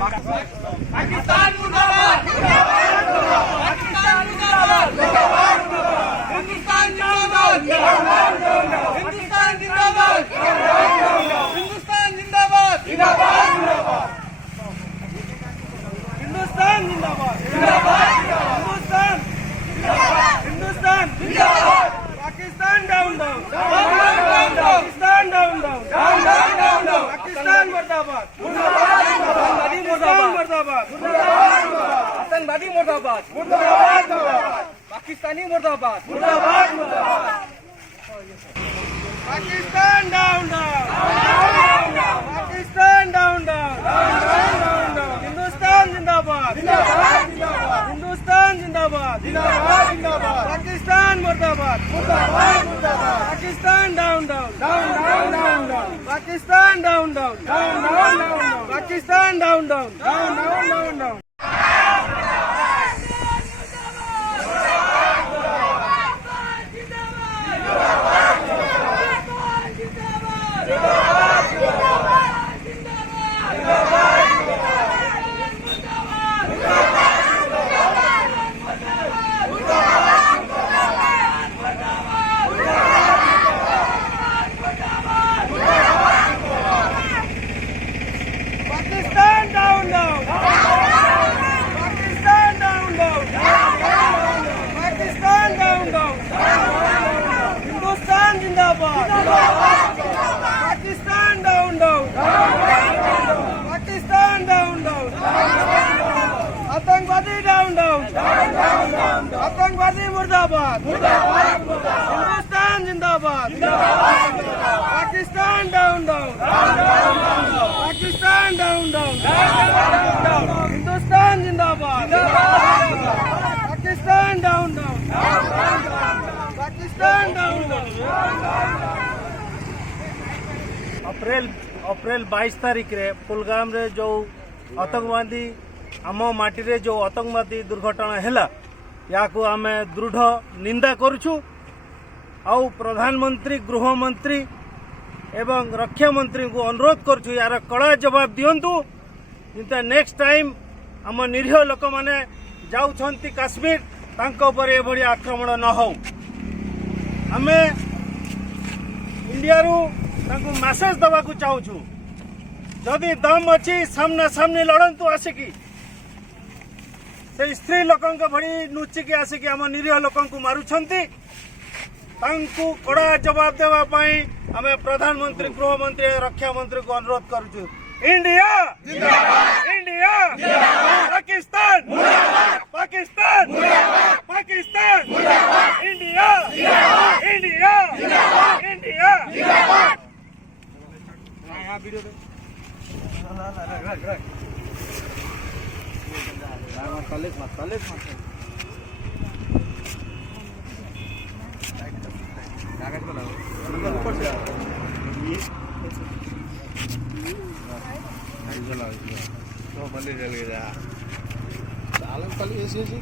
पाकिस्तान मुर्दाबाद, पाकिस्तान मुर्दाबाद, हिंदुस्तान जिंदाबाद, हिंदुस्तान जिंदाबाद, हिंदुस्तान जिंदाबाद, हिंदुस्तान जिंदाबाद, हिंदुस्तान जिंदाबाद, Pakistan down down, Pakistan down down, Pakistan मुर्दाबाद, आतंकवादी मुर्दाबाद, आतंकवादी मुर्दाबाद, पाकिस्तानी मुर्दाबाद, Pakistan down down, Pakistan down down, Hindustan जिंदाबाद, हिंदुस्तान जिंदाबाद, पाकिस्तान मुर्दाबाद, Pakistan down down, Pakistan down down, Pakistan down down, Pakistan down down, Pakistan down down, आतंकवादी डाउन डाउन, आतंकवादी मुर्दाबाद, हिंदुस्तान जिंदाबाद, Pakistan down down, Pakistan down down, Hindustan जिंदाबाद, Pakistan down down, Pakistan down down. अप्रैल 22 तारीख रे पुलगाम रे जो आतंकवादी आम माटी रे जो आतंकवादी दुर्घटना हैला याकू आमे दृढ़ निंदा करूछु। आउ प्रधानमंत्री गृहमंत्री एवं रक्षा मंत्री को अनुरोध करूछु यार कड़ा जवाब दियंतु जिंता नेक्स्ट टाइम आम निरीह लोक माने जाउछंती काश्मीर तांको ऊपर एभली आक्रमण न हो। आमे इंडिया रु तांको मैसेज दवा को चाहूछु जदि दम अच्छी सामना सामने लड़ंतु आसिकी से स्त्री लोकंक भड़ी नुचिकी आसिकी आम निरीह लोकंकु मारुछंती तांकु कड़ा जवाब देवा पई आमे प्रधानमंत्री गृहमंत्री रक्षा मंत्री को अनुरोध करूछु। इंडिया जिंदाबाद, इंडिया जिंदाबाद, पाकिस्तान मुर्दाबाद, पाकिस्तान मुर्दाबाद, पाकिस्तान मुर्दाबाद, इंडिया जिंदाबाद, इंडिया जिंदाबाद, इंडिया जिंदाबाद। वीडियो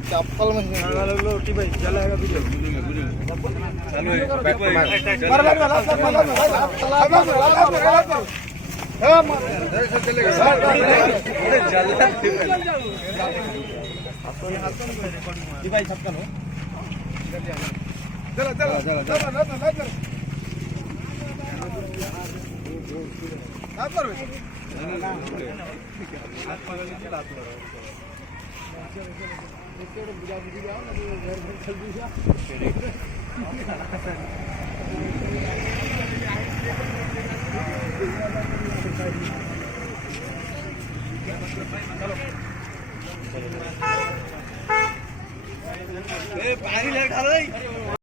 चप्पल में रोटी भाई चलाएगा वीडियो चालू भाई छक्का लो चलो चलो चलो चलो